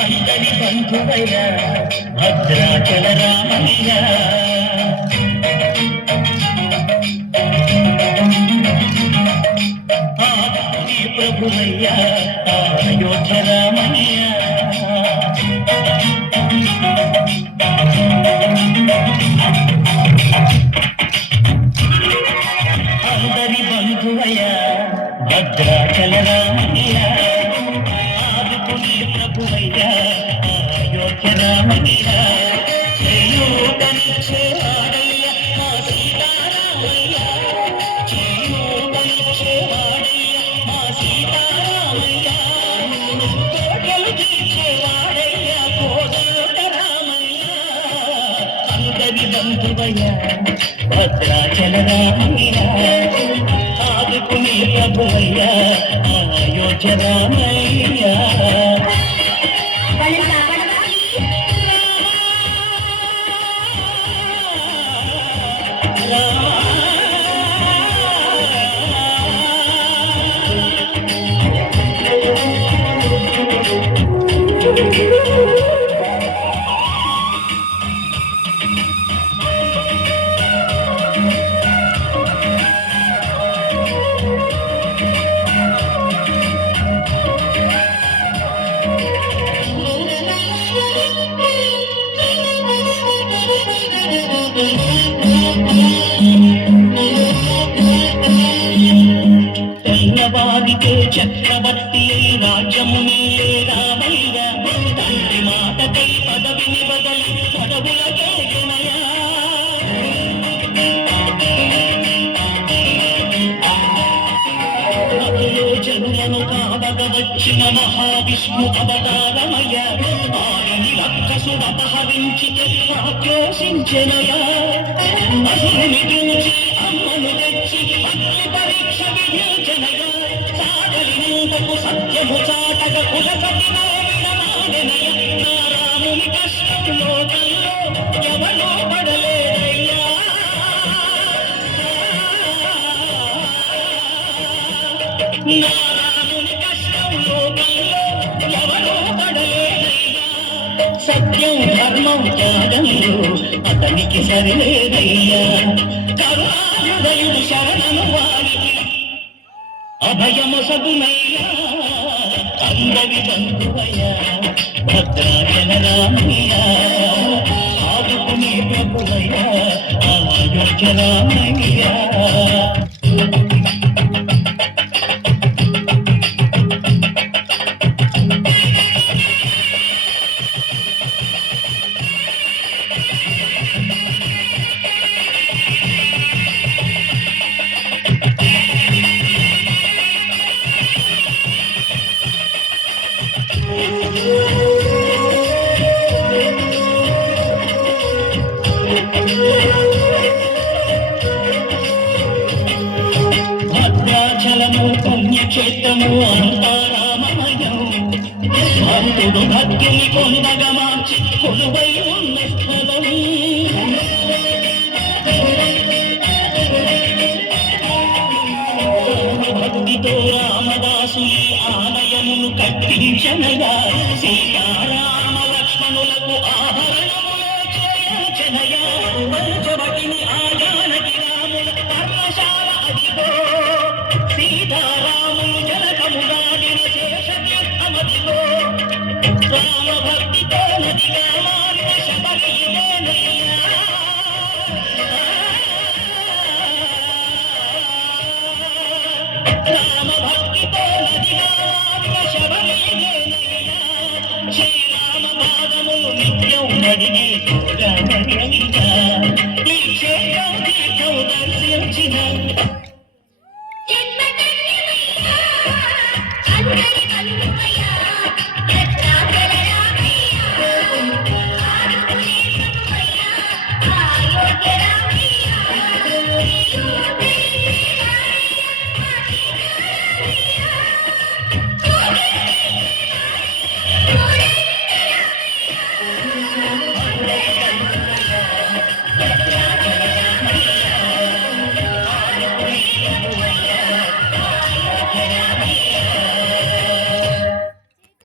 అందరి బంధువయ్య భద్రాచల రామయ్య ప్రభువయ్య అయోధ్య రామయ్య అందరి బంధువయ్య భద్రాచల రామయ్య ఆదుకుని ప్రభువయ్య అయోధ్య రామయ్య చేయూతనిచ్చేవాడయ్య మా సీతారామయ్య చేయూతనిచ్చేవాడయ్య మా సీతారామయ్య కోటలు తీర్చేవాడయ్య కోదండ రామయ్య అందరి బంధువయ్య భద్రాచల రామయ్య ఆదుకుని ప్రభువయ్య అయోధ్య రామయ్య తెల్లవారితే చక్రవర్తి రాజ్యముని రామయ్య తండ్రి మాటకై పదవిని బదలి పదవులకే జనులను కావగ వచ్చిన మహావిష్ణు అవతారమయ్య ఆడిని రక్షసుడు అపహరించితే ఆక్రోశించెనయా అసురుని చూసి అమ్మను తెచ్చి అగ్ని పరీక్ష విధించెనయా సాగలి నుండకు సత్యము చాటగ కులసతి నాడెనయ నా రాముని కష్టం లోకంలో ఎవరో పడలేదయ్యా నారాయణుని కష్టం లోకంలో ఎవరో పడలేదయ్యా సత్యం ధర్మం త్యాగంలో అతనికి సరిలేదయ్యా కరుణాహృదయుడు శరణను వారికి అభయమొసగునయ్యా అందరి బంధువయ్య భద్రాచల రామయ్య ఆదుకునే ప్రభువయ్య అయోధ్య రామయ్య భద్రాచలము పుణ్యక్షేత్రము అంతా రామమయం భక్తుడు భక్తిని కొండగా మార్చి కొలువై ఉన్న స్థలం భక్తితో రామదాసు ఆలయమును కట్టించనగా సీతారామ లక్ష్మణులకు ఆభరణములో చేయించనయా పంచవటిని ఆజానకి రాముల పర్ణశాల అదిగో సీతారాములు జనకముగాడిన శేషతీర్థమదిగో రామభక్తితో నదిగా మారిన శబరి ఇదేనయ్యా రామభక్తితో నదిగా మారిన శబరి ఇదేనయ్యా శ్రీరామ పాదములు నిత్యం నడిగి